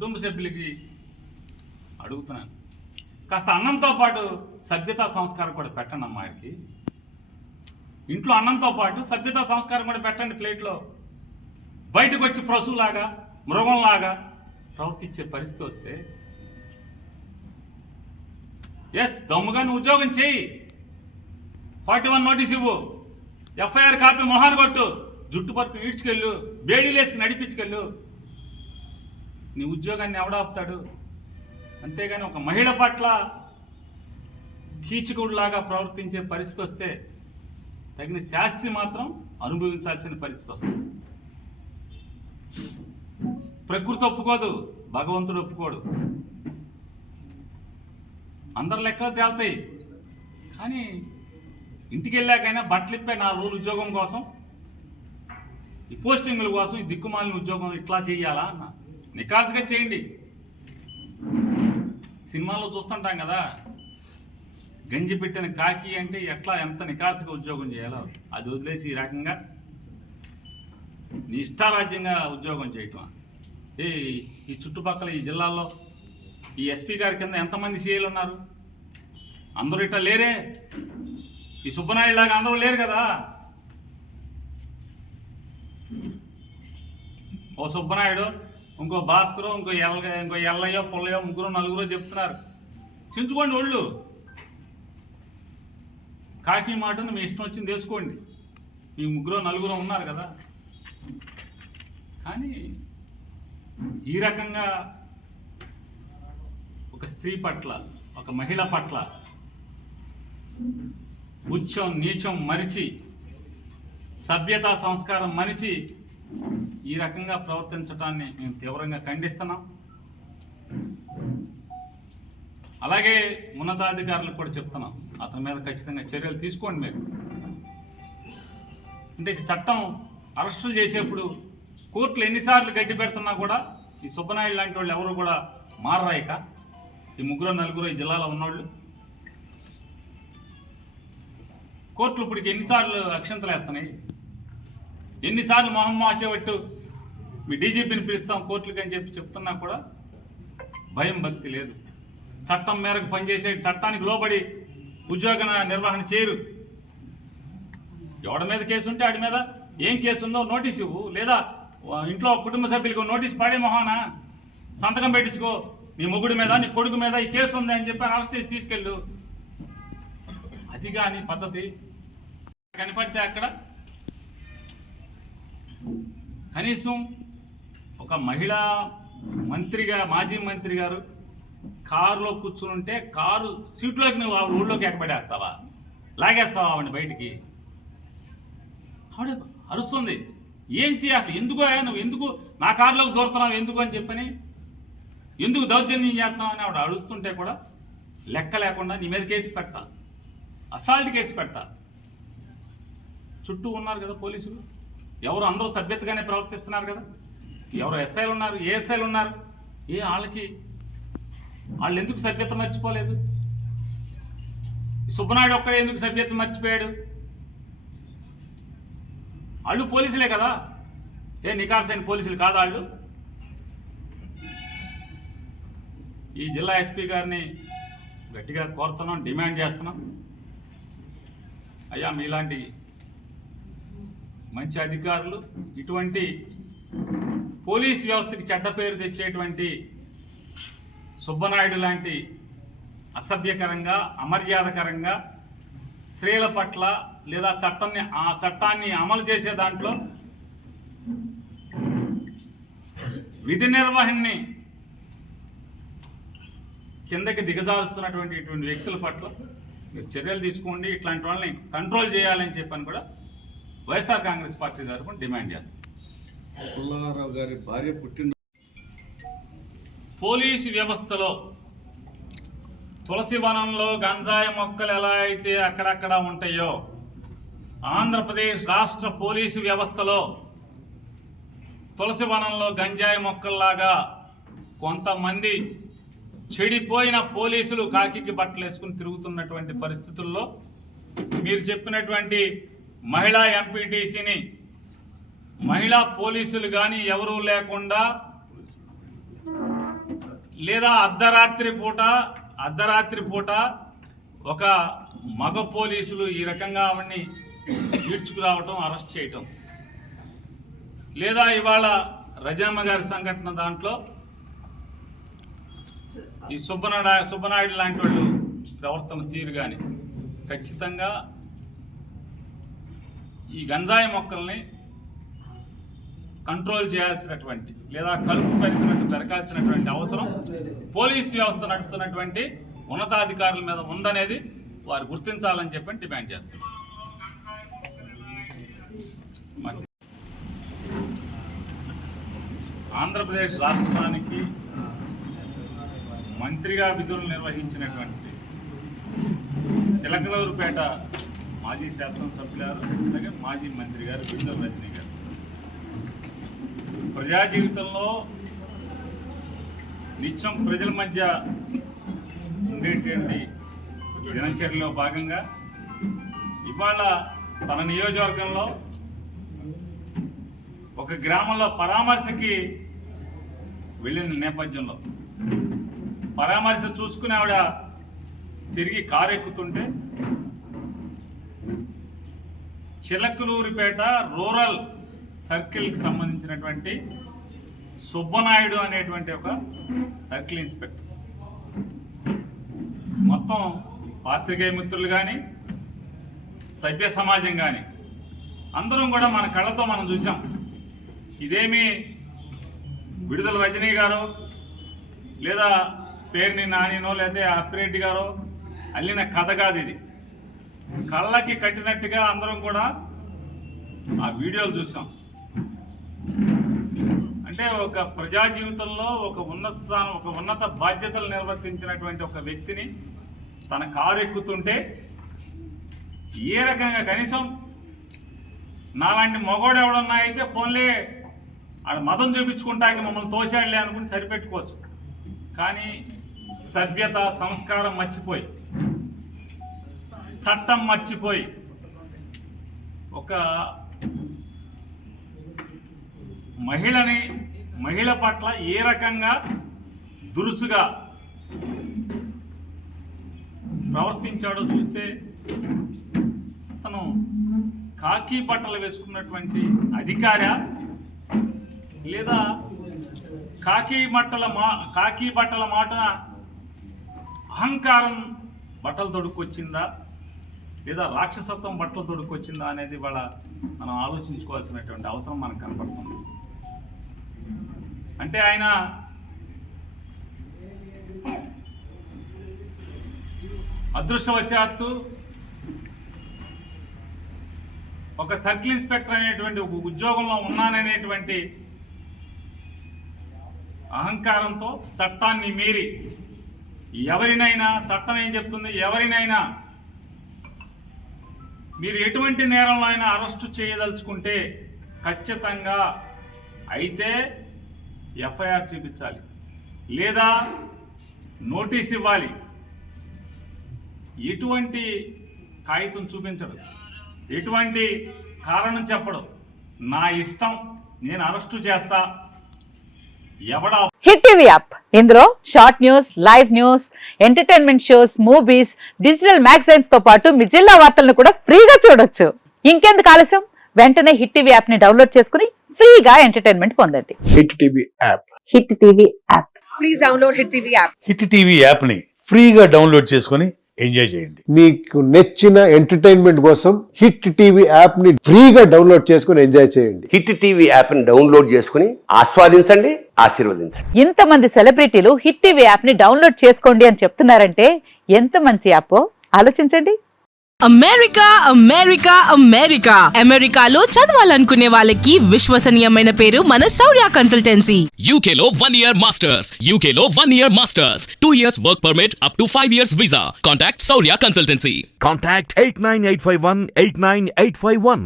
కుటుంబ సభ్యులకి అడుగుతున్నాను, కాస్త అన్నంతో పాటు సభ్యతా సంస్కారం కూడా పెట్టండి అమ్మాయికి. ఇంట్లో అన్నంతో పాటు సభ్యతా సంస్కారం కూడా పెట్టండి ప్లేట్లో. బయటకు వచ్చి పశువులాగా మృగంలాగా ప్రవర్తించే పరిస్థితి వస్తే దమ్ముగా నువ్వు ఉద్యోగం చేయి, 41 నోటీస్ ఇవ్వు, ఎఫ్ఐఆర్ కాపీ మొహాన్ని కొట్టు, జుట్టు పరుపు ఈడ్చుకెళ్ళు, బేడీలేసుకు నడిపించుకెళ్ళు. నీ ఉద్యోగాన్ని ఎవడాపుతాడు? అంతేగాని ఒక మహిళ పట్ల కీచుకుడిలాగా ప్రవర్తించే పరిస్థితి వస్తే తగిన శాస్తి మాత్రం అనుభవించాల్సిన పరిస్థితి వస్తుంది. ప్రకృతి ఒప్పుకోదు, భగవంతుడు ఒప్పుకోడు. అందరు లెక్కలు తేలుతాయి, కానీ ఇంటికి వెళ్ళాకైనా బట్టలు ఇప్పే 4 రోజులు ఉద్యోగం కోసం, ఈ పోస్టింగుల కోసం, ఈ దిక్కుమాలిన ఉద్యోగం ఇట్లా చేయాలా అన్న? నికాల్స్గా చేయండి. సినిమాల్లో చూస్తుంటాం కదా, గంజి పెట్టిన కాకి అంటే ఎట్లా ఎంత నికాల్స్గా ఉద్యోగం చేయాలో అది వదిలేసి ఈ రకంగా నీ ఇష్టారాజ్యంగా ఉద్యోగం చేయటం. ఈ చుట్టుపక్కల ఈ జిల్లాల్లో ఈ ఎస్పీ గారి కింద ఎంతమంది సీఏలు ఉన్నారు? అందరూ ఇట్లా లేరే. ఈ సుబ్బనాయుడు లాగా అందరూ లేరు కదా. ఓ సుబ్బనాయుడు, ఇంకో భాస్కరు, ఇంకో ఎల్లయ్యో పుల్లయ్యో, 3 4 చెప్తున్నారు. చించుకోండి ఒళ్ళు. కాకి మాటను మీ ఇష్టం వచ్చింది వేసుకోండి. మీ 3 4 ఉన్నారు కదా. కానీ ఈ రకంగా ఒక స్త్రీ పట్ల, ఒక మహిళ పట్ల ఉచ్చం నీచం మరిచి, సభ్యతా సంస్కారం మరిచి ఈ రకంగా ప్రవర్తించడాన్ని మేము తీవ్రంగా ఖండిస్తున్నాం. అలాగే ఉన్నతాధికారులకు కూడా చెప్తున్నాం, అతని మీద ఖచ్చితంగా చర్యలు తీసుకోండి. మీరు అంటే చట్టం అరెస్టులు చేసేప్పుడు కోర్టులు ఎన్నిసార్లు గడ్డి పెడుతున్నా కూడా ఈ సుబ్బనాయుడు లాంటి వాళ్ళు ఎవరు కూడా మారరాయిక. ఈ 3 4 ఈ జిల్లాలో ఉన్నవాళ్ళు కోర్టులు ఇప్పటికి ఎన్నిసార్లు అక్షంతలు వేస్తున్నాయి? ఎన్నిసార్లు మొహం మార్చేవట్టు మీ డీజీపీని పిలుస్తాం కోర్టులకి అని చెప్తున్నా కూడా భయం భక్తి లేదు. చట్టం మేరకు పనిచేసే, చట్టానికి లోబడి ఉద్యోగ నిర్వహణ చేయరు. ఎవడి మీద కేసు ఉంటే ఆడి మీద ఏం కేసు ఉందో నోటీస్ ఇవ్వు, లేదా ఇంట్లో కుటుంబ సభ్యులకు నోటీస్ పాడే మొహానా సంతకం పెట్టించుకో, నీ మొగుడి మీద నీ కొడుకు మీద ఈ కేసు ఉంది అని చెప్పి అరెస్ట్ చేసి తీసుకెళ్ళు. అది కానీ పద్ధతి కనపడితే అక్కడ కనీసం ఒక మహిళా మంత్రిగా, మాజీ మంత్రి గారు కారులో కూర్చుని ఉంటే కారు సీట్లోకి నువ్వు ఆవిడ ఊళ్ళోకి ఎక్కబడేస్తావా? లాగేస్తావా ఆవిడ బయటికి? ఆవిడ అరుస్తుంది. ఏం చేయాలి? ఎందుకు నువ్వు ఎందుకు నా కారులోకి దూరుతున్నావు ఎందుకు అని చెప్పని, ఎందుకు దౌర్జన్యం చేస్తున్నావు అని ఆవిడ అడుస్తుంటే కూడా లెక్క లేకుండా నీ మీద కేసు పెడతా, అసాల్ట్ కేసు పెడతా. చుట్టూ ఉన్నారు కదా పోలీసులు, ఎవరు అందరూ సభ్యతగానే ప్రవర్తిస్తున్నారు కదా. ఎవరు ఎస్ఐలు ఉన్నారు, ఏఎస్ఐలు ఉన్నారు. వాళ్ళు ఎందుకు సభ్యత మర్చిపోలేదు? సుబ్బనాయుడు ఒక్కడే ఎందుకు సభ్యత మర్చిపోయాడు? వాళ్ళు పోలీసులే కదా. నికార్సైన పోలీసులు కాదా వాళ్ళు? ఈ జిల్లా ఎస్పీ గారిని గట్టిగా కోరుతున్నాం, డిమాండ్ చేస్తున్నాం. అయ్యా, మీలాంటి మంచి అధికారులు ఇటువంటి పోలీస్ వ్యవస్థకి చెడ్డ పేరు తెచ్చేటువంటి సుబ్బనాయుడు లాంటి అసభ్యకరంగా, అమర్యాదకరంగా స్త్రీల పట్ల లేదా చట్టాన్ని అమలు చేసే దాంట్లో విధి నిర్వహణని కిందకి దిగజారుస్తున్నటువంటి ఇటువంటి వ్యక్తుల పట్ల మీరు చర్యలు తీసుకోండి, ఇట్లాంటి వాళ్ళని కంట్రోల్ చేయాలని చెప్పని కూడా వైఎస్ఆర్ కాంగ్రెస్ పార్టీ తరఫున డిమాండ్ చేస్తారు. పుల్లారావు గారి భార్య పుట్టిన పోలీసు వ్యవస్థలో తులసి వనంలో గంజాయి మొక్కలు ఎలా అయితే అక్కడక్కడ ఉంటాయో, ఆంధ్రప్రదేశ్ రాష్ట్ర పోలీసు వ్యవస్థలో తులసి వనంలో గంజాయి మొక్కల్లాగా కొంతమంది చెడిపోయిన పోలీసులు కాకికి బట్టలు వేసుకుని తిరుగుతున్నటువంటి పరిస్థితుల్లో మీరు చెప్పినటువంటి మహిళా ఎంపీటీసీని మహిళా పోలీసులు కానీ ఎవరూ లేకుండా లేదా అర్ధరాత్రి పూట ఒక మగ పోలీసులు ఈ రకంగా ఆవిడ్ని ఈడ్చుకురావటం, అరెస్ట్ చేయటం, లేదా ఇవాళ రజామ్మ గారి సంఘటన దాంట్లో ఈ సుబ్బనాయుడు లాంటి వాళ్ళు ప్రవర్తన తీరు కానీ ఖచ్చితంగా ఈ గంజాయి మొక్కల్ని కంట్రోల్ చేయాల్సినటువంటి లేదా కలుపు పెరగాల్సినటువంటి అవసరం పోలీస్ వ్యవస్థ నడుపుతున్నటువంటి ఉన్నతాధికారుల మీద ఉందనేది వారు గుర్తించాలని చెప్పి డిమాండ్ చేస్తున్నారు. ఆంధ్రప్రదేశ్ రాష్ట్రానికి మంత్రిగా విధులు నిర్వహించినటువంటి చిలకలూరుపేట మాజీ శాసనసభ్యులు అలాగే మాజీ మంత్రి గారు విడుదల రజనీ గారు ప్రజా జీవితంలో నిత్యం ప్రజల మధ్య ఉండేటువంటి దినచర్యలో భాగంగా ఇవాళ తన నియోజకవర్గంలో ఒక గ్రామంలో పరామర్శకి వెళ్ళిన నేపథ్యంలో పరామర్శ చూసుకుని ఆవిడ తిరిగి కారు ఎక్కుతుంటే చిలకలూరిపేట రూరల్ సర్కిల్కి సంబంధించినటువంటి సుబ్బనాయుడు అనేటువంటి ఒక సర్కిల్ ఇన్స్పెక్టర్ మొత్తం పాత్రికేయ మిత్రులు కానీ సభ్య సమాజం కానీ అందరం కూడా మన కళ్ళతో మనం చూసాం. ఇదేమి విడుదల రజనీ గారు లేదా పేరుని నానినో లేదా అప్పిరెడ్డి గారో అల్లిన కథ కాదు. ఇది కళ్ళకి కట్టినట్టుగా అందరం కూడా ఆ వీడియోలు చూసాం. అంటే ఒక ప్రజా జీవితంలో ఒక ఉన్నత స్థానం, ఒక ఉన్నత బాధ్యతలు నిర్వర్తించినటువంటి ఒక వ్యక్తిని తన కారు ఎక్కుతుంటే ఏ రకంగా కనీసం నాలాంటి మగోడు ఎవడన్నా అయితే పోన్లే ఆడ మతం చూపించుకుంటాకి మమ్మల్ని తోసాడులే అనుకుని సరిపెట్టుకోవచ్చు. కానీ సభ్యత సంస్కారం మర్చిపోయి, చట్టం మర్చిపోయి ఒక మహిళ పట్ల ఏ రకంగా దురుసుగా ప్రవర్తించాడో చూస్తే తను కాకి బట్టలు వేసుకున్నటువంటి అధికారా లేదా కాకి బట్టల మాట అహంకారం బట్టలు తొడుక్కొచ్చిందా లేదా రాక్షసత్వం బట్టలు తొడుక్కొచ్చిందా అనేది వాళ్ళ మనం ఆలోచించుకోవాల్సినటువంటి అవసరం మనకు కనపడుతుంది. అంటే ఆయన అదృష్టవశాత్తు ఒక సర్కిల్ ఇన్స్పెక్టర్ అనేటువంటి ఒక ఉద్యోగంలో ఉన్నాననేటువంటి అహంకారంతో చట్టాన్ని మీరి ఎవరినైనా, చట్టం ఏం చెప్తుంది, ఎవరినైనా మీరు ఎటువంటి నేరంలో అయినా అరెస్టు చేయదలుచుకుంటే ఖచ్చితంగా అయితే ఎఫ్ఐఆర్ చూపించాలి లేదా నోటీస్ ఇవ్వాలి. ఎటువంటి కాగితం చూపించడు, ఎటువంటి కారణం చెప్పడు, నా ఇష్టం నేను అరెస్టు చేస్తా ఎవడా. హిట్ టీవీ యాప్, ఇందులో short news, live news, entertainment shows, movies, digital magazines తో పాటు మీ జిల్లా వార్తలను కూడా ఫ్రీగా చూడొచ్చు. ఇంకెందుకు ఆలస్యం, వెంటనే హిట్ టీవీ యాప్ ని డౌన్లోడ్ చేసుకుని ఫ్రీగా ఎంటర్టైన్మెంట్ పొందండి. Hit TV app, hit TV app, please download hit TV app. Hit TV app ని ఫ్రీగా డౌన్లోడ్ చేసుకుని ఎంజాయ్ చేయండి. మీకు నచ్చిన ఎంటర్టైన్మెంట్ కోసం హిట్ టీవీ యాప్ ని ఫ్రీగా డౌన్లోడ్ చేసుకుని ఎంజాయ్ చేయండి. హిట్ టీవీ యాప్ ని డౌన్లోడ్ చేసుకుని ఆస్వాదించండి, ఆశీర్వదించండి. ఇంతమంది సెలబ్రిటీలు హిట్ టీవీ యాప్ ని డౌన్లోడ్ చేసుకోండి అని చెప్తున్నారంటే ఎంత మంచి యాప్ ఆలోచించండి. అమెరికా అమెరికా అమెరికా అమెరికాలో చదవాలనుకునే వాళ్ళకి విశ్వసనీయమైన పేరు మన శౌర్య కన్సల్టెన్సీ. UK లో 1 year masters, UK లో 1 year masters, 2 years work permit up to 5 years visa. Contact Saurya Consultancy. Contact 89851 89851.